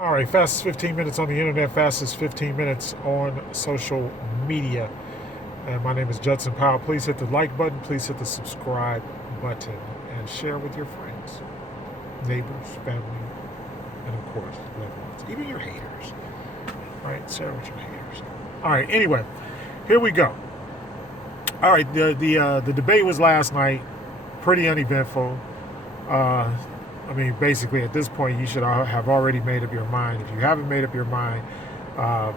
All right, fastest 15 minutes on the internet, fastest 15 minutes on social media. And my name is Judson Powell. Please hit the like button, please hit the subscribe button, and share with your friends, neighbors, family, and of course, loved ones, even your haters. All right, share with your haters. All right, anyway, here we go. All right, the debate was last night, pretty uneventful. Uh, basically, at this point, you should have already made up your mind. If you haven't made up your mind, uh,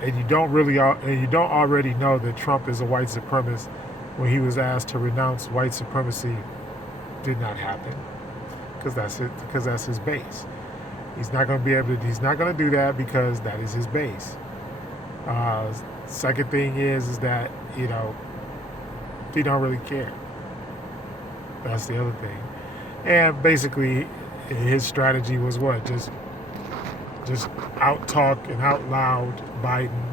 and you don't already know that Trump is a white supremacist, when he was asked to renounce white supremacy, did not happen because that's it. Because that's his base. He's not going to be able to. He's not going to do that because that is his base. Second thing is that he don't really care. That's the other thing. And basically, his strategy was what? Just out talk and out loud Biden.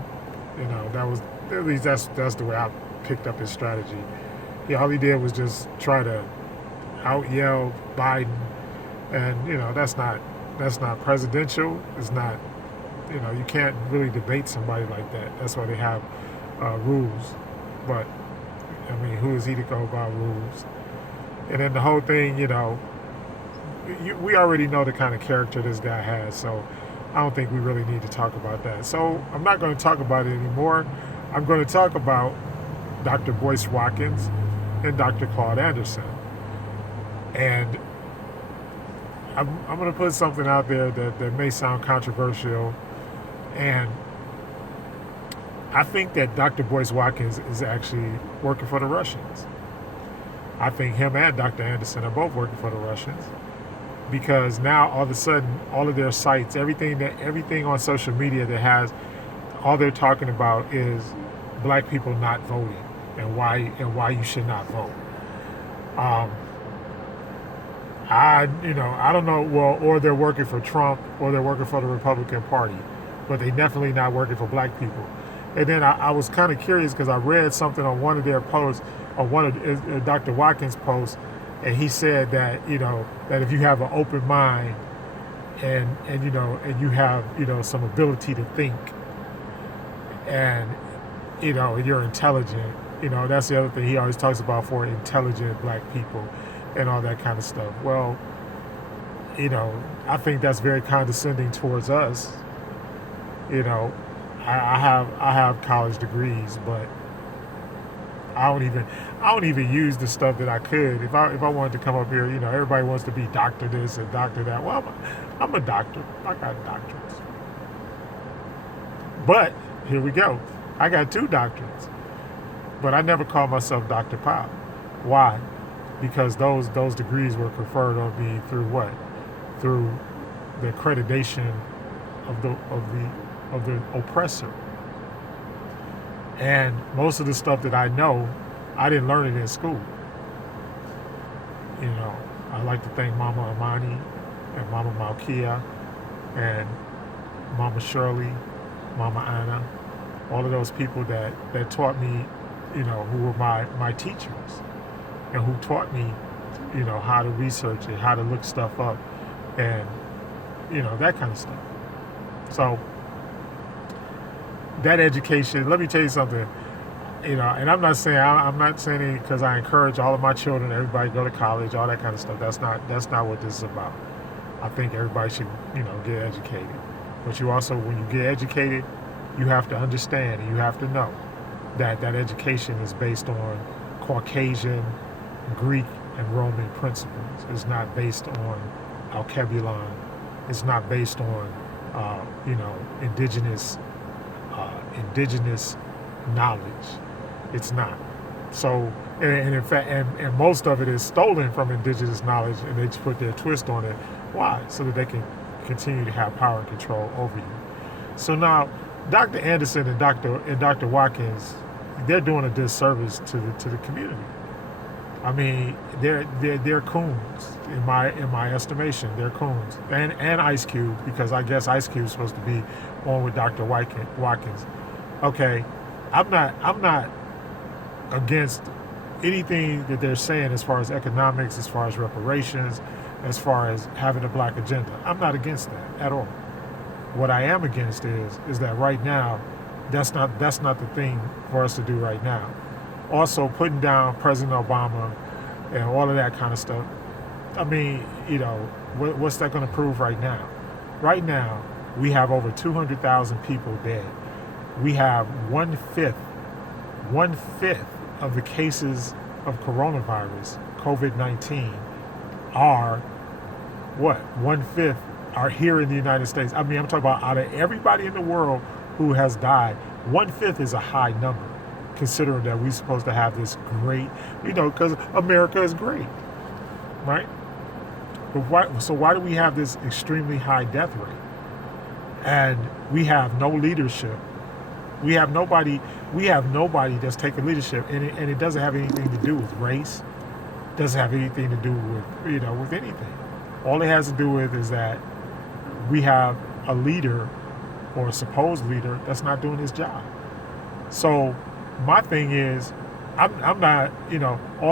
That was, at least that's the way I picked up his strategy. All he did was just try to out yell Biden, and that's not presidential. It's not. You can't really debate somebody like that. That's why they have rules. But who is he to go by rules? And then the whole thing, we already know the kind of character this guy has, so I don't think we really need to talk about that. So I'm not going to talk about it anymore. I'm going to talk about Dr. Boyce Watkins and Dr. Claude Anderson. And I'm going to put something out there that may sound controversial. And I think that Dr. Boyce Watkins is actually working for the Russians. I think him and Dr. Anderson are both working for the Russians, because now all of a sudden, all of their sites, everything on social media that has, all they're talking about is black people not voting and why you should not vote. I don't know. Well, or they're working for Trump, or they're working for the Republican Party, but they definitely not working for black people. And then I was kind of curious because I read something on one of their posts, or one of Dr. Watkins' posts, and he said that that if you have an open mind and you have some ability to think, and you're intelligent, that's the other thing he always talks about for intelligent black people and all that kind of stuff. Well, I think that's very condescending towards us. I have college degrees, but I don't even use the stuff that I could. If I wanted to come up here, everybody wants to be doctor this and doctor that. Well, I'm a doctor. I got doctorates. But here we go. I got 2 doctorates. But I never called myself Dr. Powell. Why? Because those degrees were conferred on me through what? Through the accreditation of the oppressor. And most of the stuff that I know, I didn't learn it in school. I like to thank Mama Amani and Mama Malkia and Mama Shirley, Mama Anna, all of those people that taught me, who were my teachers, and who taught me, how to research it, how to look stuff up, and, that kind of stuff. So that education, let me tell you something, and I'm not saying it because I encourage all of my children, everybody go to college, all that kind of stuff. That's not what this is about. I think everybody should, get educated. But you also, when you get educated, you have to understand and you have to know that education is based on Caucasian, Greek, and Roman principles. It's not based on alkebulon. It's not based on, indigenous knowledge. It's not. So, and in fact, and most of it is stolen from indigenous knowledge, and they just put their twist on it. Why? So that they can continue to have power and control over you. So now, Dr. Anderson and Dr. Watkins, they're doing a disservice to the community. They're coons in my estimation. They're coons, and Ice Cube, because I guess Ice Cube is supposed to be on with Dr. Watkins. Okay, I'm not against anything that they're saying as far as economics, as far as reparations, as far as having a black agenda. I'm not against that at all. What I am against is that right now, that's not the thing for us to do right now. Also, putting down President Obama and all of that kind of stuff. I mean, what's that going to prove right now? Right now, we have over 200,000 people dead. We have one-fifth of the cases of coronavirus, COVID-19, are what? One-fifth are here in the United States. I mean, I'm talking about out of everybody in the world who has died, one-fifth is a high number, considering that we're supposed to have this great, because America is great, right? But why do we have this extremely high death rate? And we have no leadership. We have nobody that's taking leadership, and it doesn't have anything to do with race. Doesn't have anything to do with with anything. All it has to do with is that we have a leader or a supposed leader that's not doing his job. So my thing is, I'm not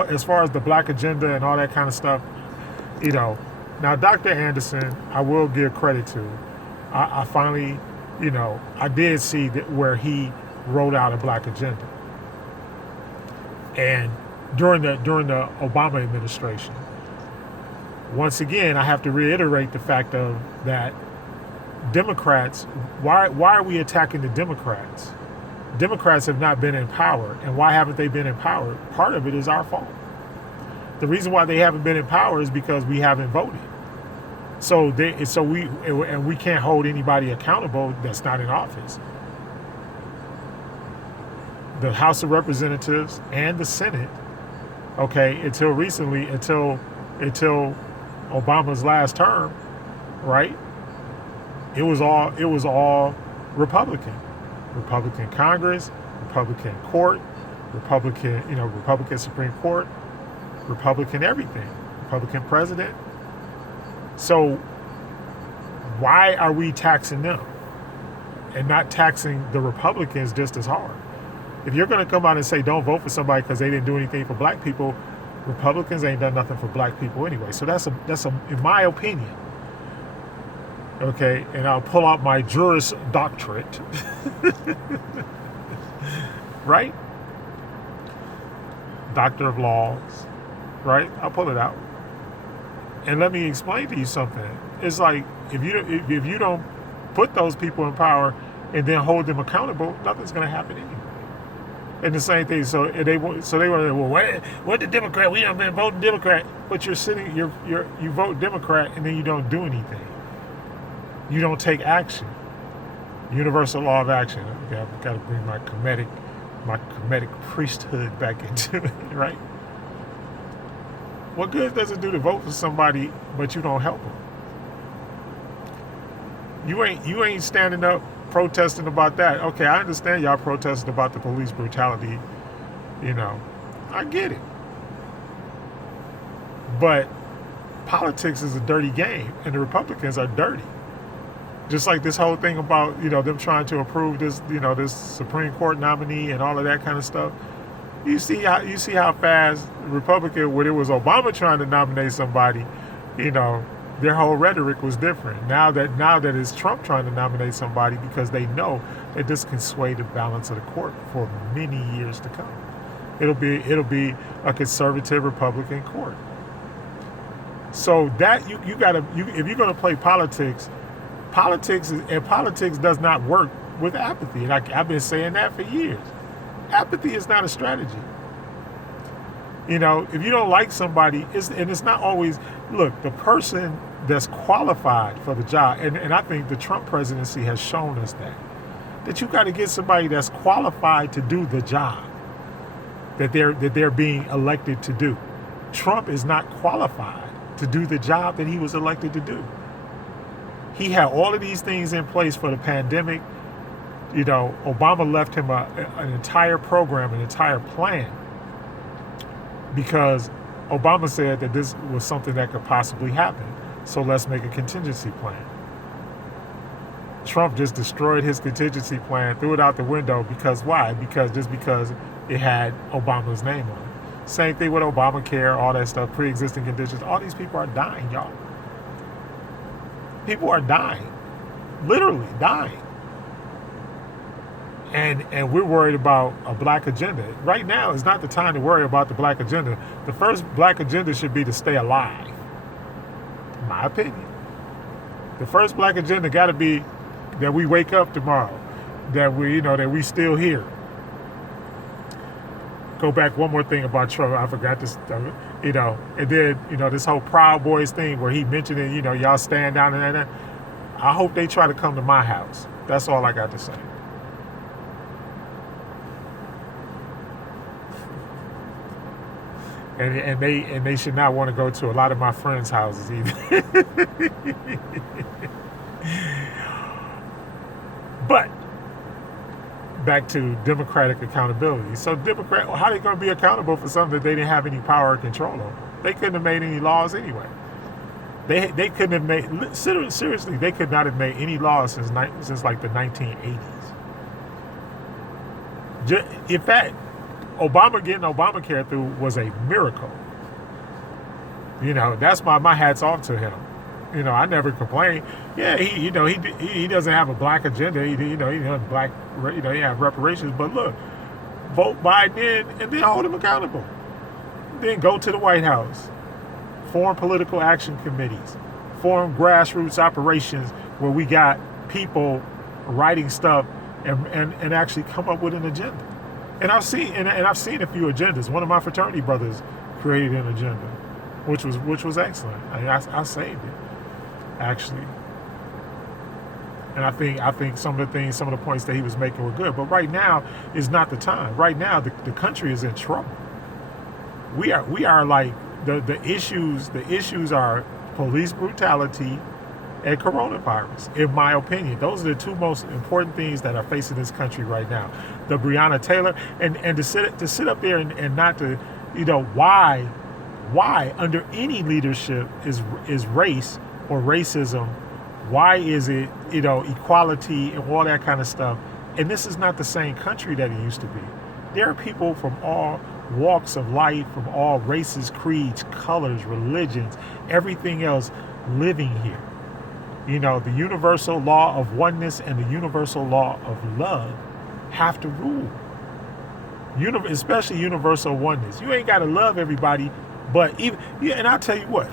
as far as the black agenda and all that kind of stuff. Now Dr. Anderson, I will give credit to. I finally, I did see that where he wrote out a black agenda. And during the Obama administration, once again, I have to reiterate the fact of that Democrats, why are we attacking the Democrats? Democrats have not been in power. And why haven't they been in power? Part of it is our fault. The reason why they haven't been in power is because we haven't voted. So we can't hold anybody accountable that's not in office. The House of Representatives and the Senate, until recently, until Obama's last term, right? It was all Republican. Republican Congress, Republican court, Republican Supreme Court, Republican everything, Republican president. So why are we taxing them and not taxing the Republicans just as hard? If you're going to come out and say don't vote for somebody because they didn't do anything for black people, Republicans ain't done nothing for black people anyway. So that's in my opinion. Okay, and I'll pull out my Juris Doctorate, right? Doctor of Laws, right? I'll pull it out. And let me explain to you something. It's like if you don't put those people in power and then hold them accountable, nothing's going to happen anyway. And the same thing. So they were what the Democrat? We haven't been voting Democrat, but you vote Democrat and then you don't do anything. You don't take action. Universal law of action. Okay, I've got to bring my comedic priesthood back into it, right? What good does it do to vote for somebody, but you don't help them? You ain't standing up protesting about that. Okay, I understand y'all protesting about the police brutality. I get it. But politics is a dirty game, and the Republicans are dirty. Just like this whole thing about them trying to approve this this Supreme Court nominee and all of that kind of stuff. You see how fast Republican, when it was Obama trying to nominate somebody, their whole rhetoric was different. Now that it's Trump trying to nominate somebody, because they know that this can sway the balance of the court for many years to come. It'll be a conservative Republican court. So that if you're going to play politics does not work with apathy. And I've been saying that for years. Apathy is not a strategy. If you don't like somebody, it's not always, look, the person that's qualified for the job, and I think the Trump presidency has shown us that you got to get somebody that's qualified to do the job that they're being elected to do. Trump is not qualified to do the job that he was elected to do. He had all of these things in place for the pandemic. Obama left him an entire program, an entire plan, because Obama said that this was something that could possibly happen. So let's make a contingency plan. Trump just destroyed his contingency plan, threw it out the window because why? Because it had Obama's name on it. Same thing with Obamacare, all that stuff, pre-existing conditions. All these people are dying, y'all. People are dying, literally dying. And we're worried about a black agenda. Right now is not the time to worry about the black agenda. The first black agenda should be to stay alive, in my opinion. The first black agenda got to be that we wake up tomorrow, that we still here. Go back one more thing about Trump. I forgot this, and then, this whole Proud Boys thing where he mentioned it, y'all stand down and that. I hope they try to come to my house. That's all I got to say. And they should not want to go to a lot of my friends' houses either. But back to democratic accountability. So how are they going to be accountable for something that they didn't have any power or control over? They couldn't have made any laws anyway. They couldn't have made, seriously, they could not have made any laws since like the 1980s. In fact, getting Obamacare through was a miracle. That's my hat's off to him. I never complain. Yeah, he doesn't have a black agenda. He doesn't black, he have reparations. But look, vote Biden in and then hold him accountable. Then go to the White House, form political action committees, form grassroots operations where we got people writing stuff and actually come up with an agenda. And I've seen a few agendas. One of my fraternity brothers created an agenda, which was excellent. I saved it, actually. And I think some of the points that he was making were good. But right now is not the time. Right now the country is in trouble. We are like the issues are police brutality and coronavirus, in my opinion. Those are the two most important things that are facing this country right now. The Breonna Taylor and to sit up there and not to, why under any leadership is race or racism, why is it, equality and all that kind of stuff. And this is not the same country that it used to be. There are people from all walks of life, from all races, creeds, colors, religions, everything else living here. The universal law of oneness and the universal law of love have to rule. Especially universal oneness. You ain't got to love everybody, but and I'll tell you what,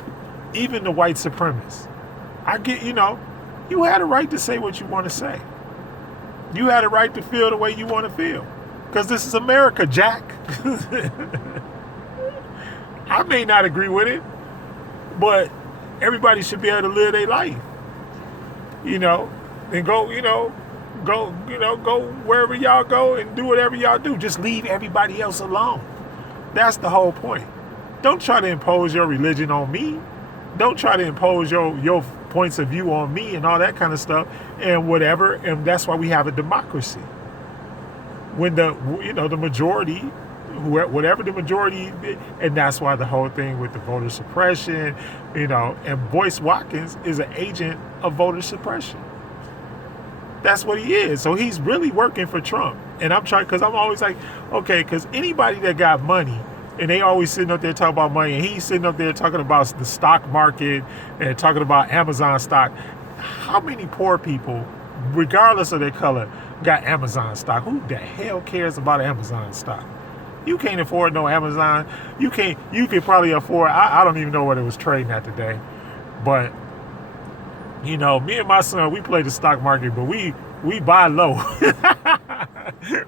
even the white supremacists, I get, you had a right to say what you want to say. You had a right to feel the way you want to feel. Because this is America, Jack. I may not agree with it, but everybody should be able to live their life. And go wherever y'all go and do whatever y'all do. Just leave everybody else alone. That's the whole point. Don't try to impose your religion on me. Don't try to impose your points of view on me and all that kind of stuff and whatever. And that's why we have a democracy. When the majority, whatever the majority, and that's why the whole thing with the voter suppression, and Boyce Watkins is an agent of voter suppression. That's what he is. So he's really working for Trump. And I'm trying, because I'm always like, okay, because anybody that got money, and they always sitting up there talking about money, and he's sitting up there talking about the stock market and talking about Amazon stock. How many poor people, regardless of their color, got Amazon stock? Who the hell cares about Amazon stock? You can't afford no Amazon. You can probably afford, I don't even know what it was trading at today. But, me and my son, we play the stock market, but we buy low.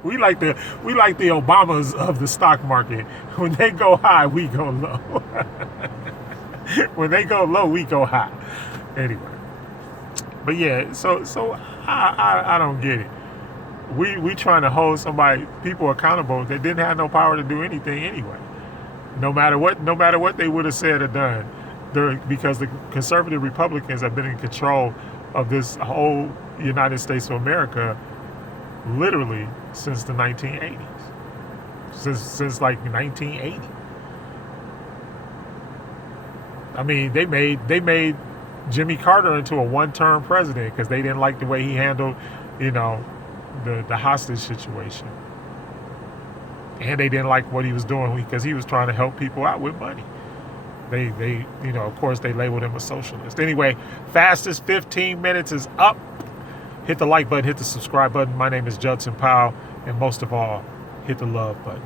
we like the Obamas of the stock market. When they go high, we go low. When they go low, we go high. Anyway. But yeah, so I don't get it. We trying to hold people accountable that didn't have no power to do anything anyway. No matter what they would have said or done, because the conservative Republicans have been in control of this whole United States of America literally since the 1980s. Since like 1980. I mean, they made Jimmy Carter into a one-term president because they didn't like the way he handled, the hostage situation. And they didn't like what he was doing because he was trying to help people out with money. They, of course, they labeled him a socialist. Anyway, fastest 15 minutes is up. Hit the like button, hit the subscribe button. My name is Judson Powell. And most of all, hit the love button.